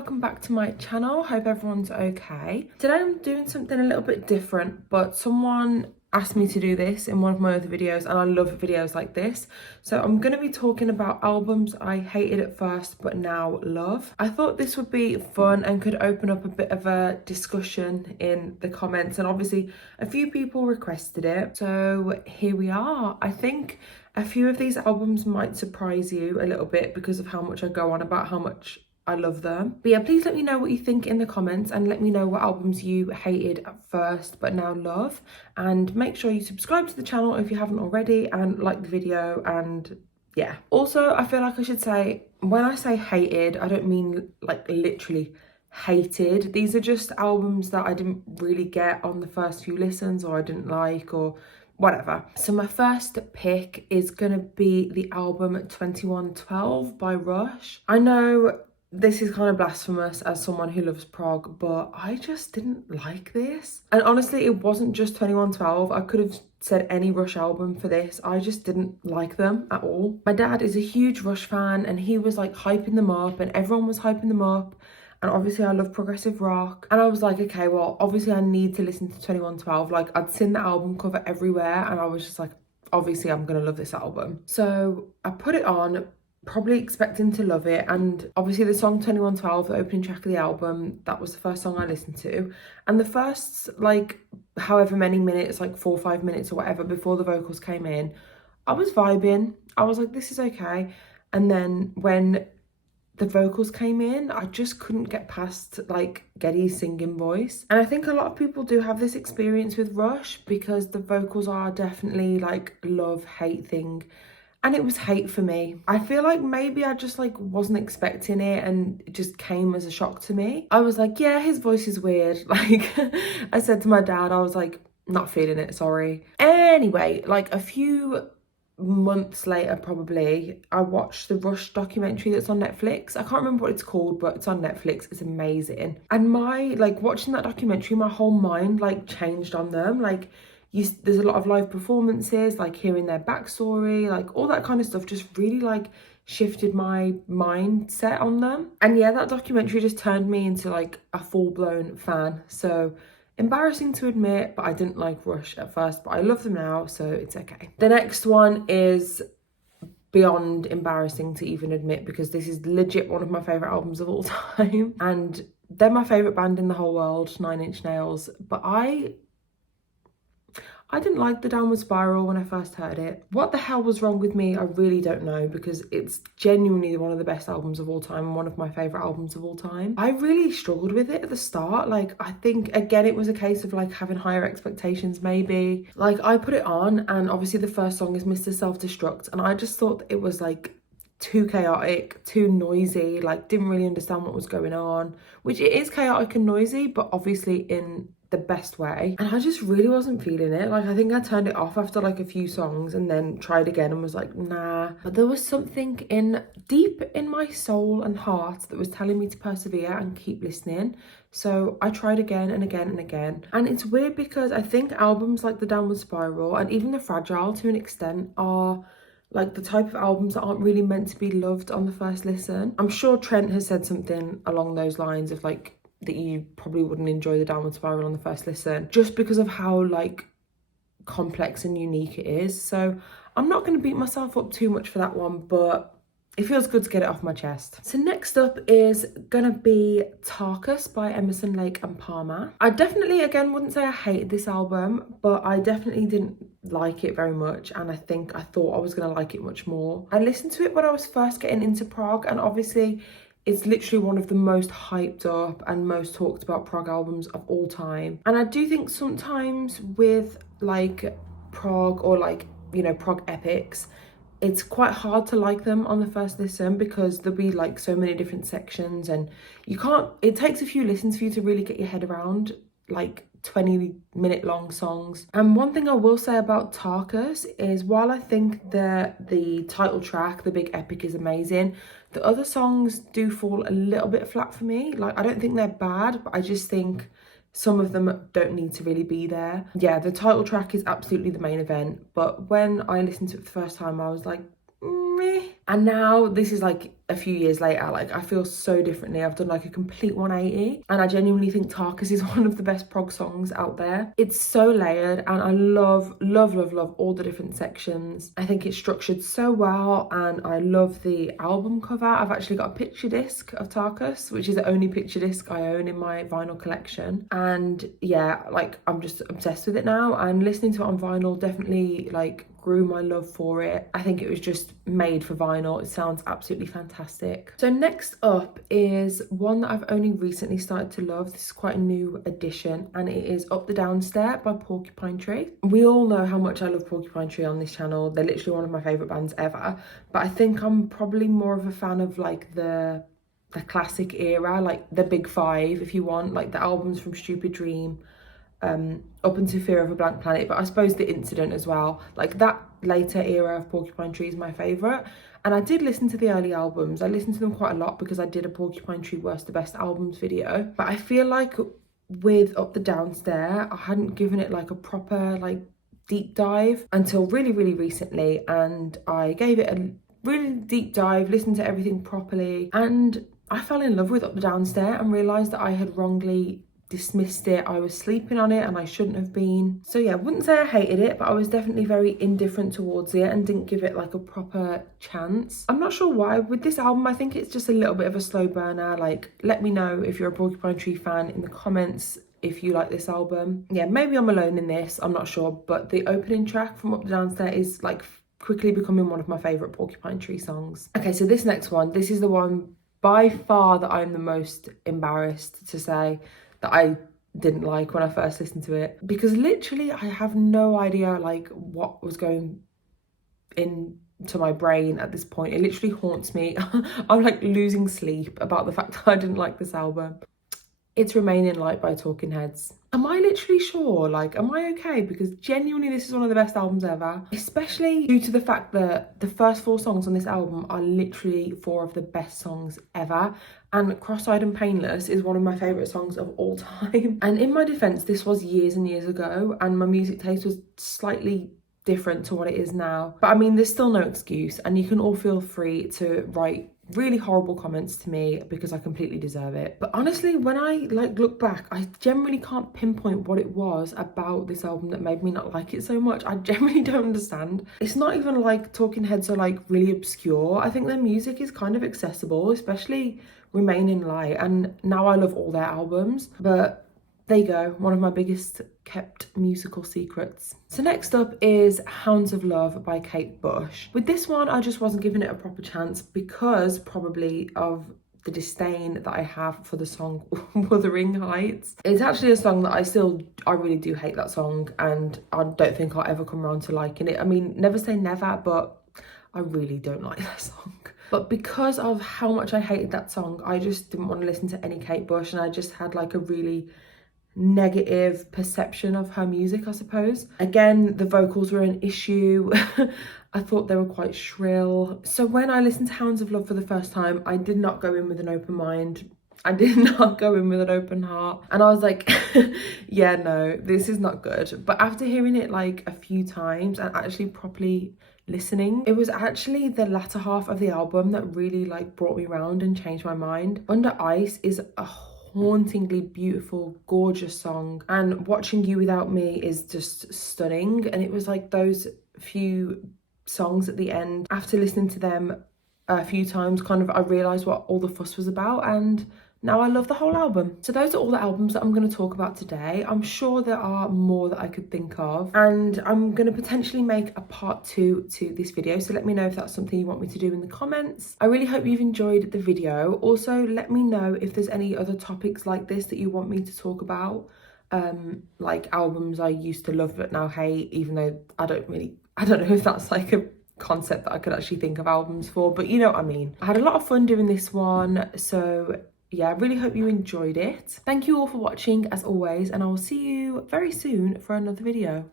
welcome back to my channel. Hope everyone's okay. Today I'm doing something a little bit different, but someone asked me to do this in one of my other videos and I love videos like this. So I'm going to be talking about albums I hated at first but now love. I thought this would be fun and could open up a bit of a discussion in the comments, and obviously a few people requested it, so here we are. I think a few of these albums might surprise you a little bit because of how much I go on about how much I love them. But yeah, please let me know what you think in the comments and let me know what albums you hated at first but now love. And make sure you subscribe to the channel if you haven't already and like the video, and yeah. Also, I feel like I should say, when I say hated, I don't mean like literally hated. These are just albums that I didn't really get on the first few listens, or I didn't like, or whatever. So my first pick is gonna be the album 2112 by Rush. I know this is kind of blasphemous as someone who loves prog, but I just didn't like this. And honestly, it wasn't just 2112. I could have said any Rush album for this. I just didn't like them at all. My dad is a huge Rush fan and he was like hyping them up and everyone was hyping them up. And obviously I love progressive rock. And I was like, okay, well, obviously I need to listen to 2112. Like, I'd seen the album cover everywhere and I was just like, obviously I'm gonna love this album. So I put it on, probably expecting to love it, and obviously the song 2112, the opening track of the album, that was the first song I listened to. And the first like however many minutes, like 4 or 5 minutes or whatever before the vocals came in, I was vibing. I was like, this is okay. And then when the vocals came in, I just couldn't get past like Geddy's singing voice. And I think a lot of people do have this experience with Rush because the vocals are definitely like love-hate thing. And it was hate for me. I feel like maybe I just like wasn't expecting it and it just came as a shock to me. I was like, yeah, his voice is weird. Like I said to my dad, I was like, not feeling it, sorry. Anyway, like a few months later probably, I watched the Rush documentary that's on Netflix. I can't remember what it's called, but it's on Netflix. It's amazing. And my like watching that documentary, my whole mind like changed on them. Like, there's a lot of live performances, like hearing their backstory, like all that kind of stuff just really like shifted my mindset on them. And yeah, that documentary just turned me into like a full-blown fan. So embarrassing to admit, but I didn't like Rush at first, but I love them now, so it's okay. The next one is beyond embarrassing to even admit because this is legit one of my favourite albums of all time. And they're my favourite band in the whole world, 9 Inch Nails. But I didn't like the Downward Spiral when I first heard it. What the hell was wrong with me? I really don't know, because it's genuinely one of the best albums of all time and one of my favourite albums of all time. I really struggled with it at the start. Like, I think, again, it was a case of like having higher expectations maybe. Like, I put it on and obviously the first song is Mr. Self-Destruct, and I just thought it was like too chaotic, too noisy, like didn't really understand what was going on, which it is chaotic and noisy, but obviously in the best way. And I just really wasn't feeling it. Like, I think I turned it off after like a few songs and then tried again and was like, nah. But there was something in deep in my soul and heart that was telling me to persevere and keep listening. So I tried again and again and again. And it's weird because I think albums like the Downward Spiral and even the Fragile to an extent are like the type of albums that aren't really meant to be loved on the first listen. I'm sure Trent has said something along those lines of like that you probably wouldn't enjoy the Downward Spiral on the first listen just because of how like complex and unique it is. So I'm not going to beat myself up too much for that one, but it feels good to get it off my chest. So next up is gonna be Tarkus by Emerson, Lake and Palmer. I definitely, again, wouldn't say I hated this album, but I definitely didn't like it very much, and I think I thought I was gonna like it much more. I listened to it when I was first getting into prog, and obviously it's literally one of the most hyped up and most talked about prog albums of all time. And I do think sometimes with like prog or like, you know, prog epics, it's quite hard to like them on the first listen because there'll be like so many different sections and you can't, it takes a few listens for you to really get your head around like 20-minute long songs. And one thing I will say about Tarkus is while I think the title track, the big epic, is amazing, the other songs do fall a little bit flat for me. Like, I don't think they're bad, but I just think some of them don't need to really be there. Yeah, the title track is absolutely the main event, but when I listened to it for the first time, I was like, meh. And now this is like a few years later, like I feel so differently. I've done like a complete 180, and I genuinely think Tarkus is one of the best prog songs out there. It's so layered, and I love all the different sections. I think it's structured so well, and I love the album cover. I've actually got a picture disc of Tarkus, which is the only picture disc I own in my vinyl collection. And yeah, like I'm just obsessed with it now, and listening to it on vinyl definitely like grew my love for it. I think it was just made for vinyl. It sounds absolutely fantastic. So next up is one that I've only recently started to love. This is quite a new addition, and it is Up the Downstair by Porcupine Tree. We all know how much I love Porcupine Tree on this channel. They're literally one of my favourite bands ever, but I think I'm probably more of a fan of like the classic era, like the big five if you want, like the albums from Stupid Dream up into Fear of a Blank Planet, but I suppose The Incident as well. Like that later era of Porcupine Tree is my favourite. And I did listen to the early albums. I listened to them quite a lot because I did a Porcupine Tree Worst to Best Albums video. But I feel like with Up the Downstair, I hadn't given it like a proper like deep dive until really recently, and I gave it a really deep dive, listened to everything properly, and I fell in love with Up the Downstair and realised that I had wrongly dismissed it. I was sleeping on it and I shouldn't have been. So yeah, I wouldn't say I hated it, but I was definitely very indifferent towards it and didn't give it like a proper chance. I'm not sure why. With this album, I think it's just a little bit of a slow burner. Like, let me know if you're a Porcupine Tree fan in the comments if you like this album. Yeah, maybe I'm alone in this, I'm not sure, but the opening track from Up the Downstair is like quickly becoming one of my favourite Porcupine Tree songs. Okay, so this next one, this is the one by far that I'm the most embarrassed to say that I didn't like when I first listened to it, because literally I have no idea like what was going into my brain at this point. It literally haunts me. I'm like losing sleep about the fact that I didn't like this album. It's Remain in Light by Talking Heads. Am I literally sure? Like, am I okay? Because genuinely this is one of the best albums ever, especially due to the fact that the first 4 songs on this album are literally 4 of the best songs ever. And Cross-Eyed and Painless is one of my favourite songs of all time. And in my defence, this was years and years ago, and my music taste was slightly different to what it is now. But I mean, there's still no excuse, and you can all feel free to write really horrible comments to me because I completely deserve it. But honestly, when I like look back, I generally can't pinpoint what it was about this album that made me not like it so much. I generally don't understand. It's not even like Talking Heads are like really obscure. I think their music is kind of accessible, especially Remain in Light, and now I love all their albums. But there you go, one of my biggest kept musical secrets. So next up is Hounds of Love by Kate Bush. With this one, I just wasn't giving it a proper chance because probably of the disdain that I have for the song Wuthering Heights. It's actually a song that I really do hate that song, and I don't think I'll ever come around to liking it. I mean, never say never, but I really don't like that song. But because of how much I hated that song, I just didn't want to listen to any Kate Bush, and I just had like a really negative perception of her music, I suppose. Again, the vocals were an issue. I thought they were quite shrill. So when I listened to Hounds of Love for the first time, I did not go in with an open mind. I did not go in with an open heart. And I was like, yeah, no, this is not good. But after hearing it like a few times and actually properly listening, it was actually the latter half of the album that really like brought me around and changed my mind. Under Ice is a hauntingly beautiful, gorgeous song, and Watching You Without Me is just stunning. And it was like those few songs at the end, after listening to them a few times, kind of I realised what all the fuss was about, and now I love the whole album. So those are all the albums that I'm going to talk about today. I'm sure there are more that I could think of, and I'm going to potentially make a part 2 to this video, so let me know if that's something you want me to do in the comments. I really hope you've enjoyed the video. Also, let me know if there's any other topics like this that you want me to talk about, like albums I used to love but now hate, even though I don't know if that's like a concept that I could actually think of albums for, but you know what I mean. I had a lot of fun doing this one, so yeah, I really hope you enjoyed it. Thank you all for watching as always, and I will see you very soon for another video.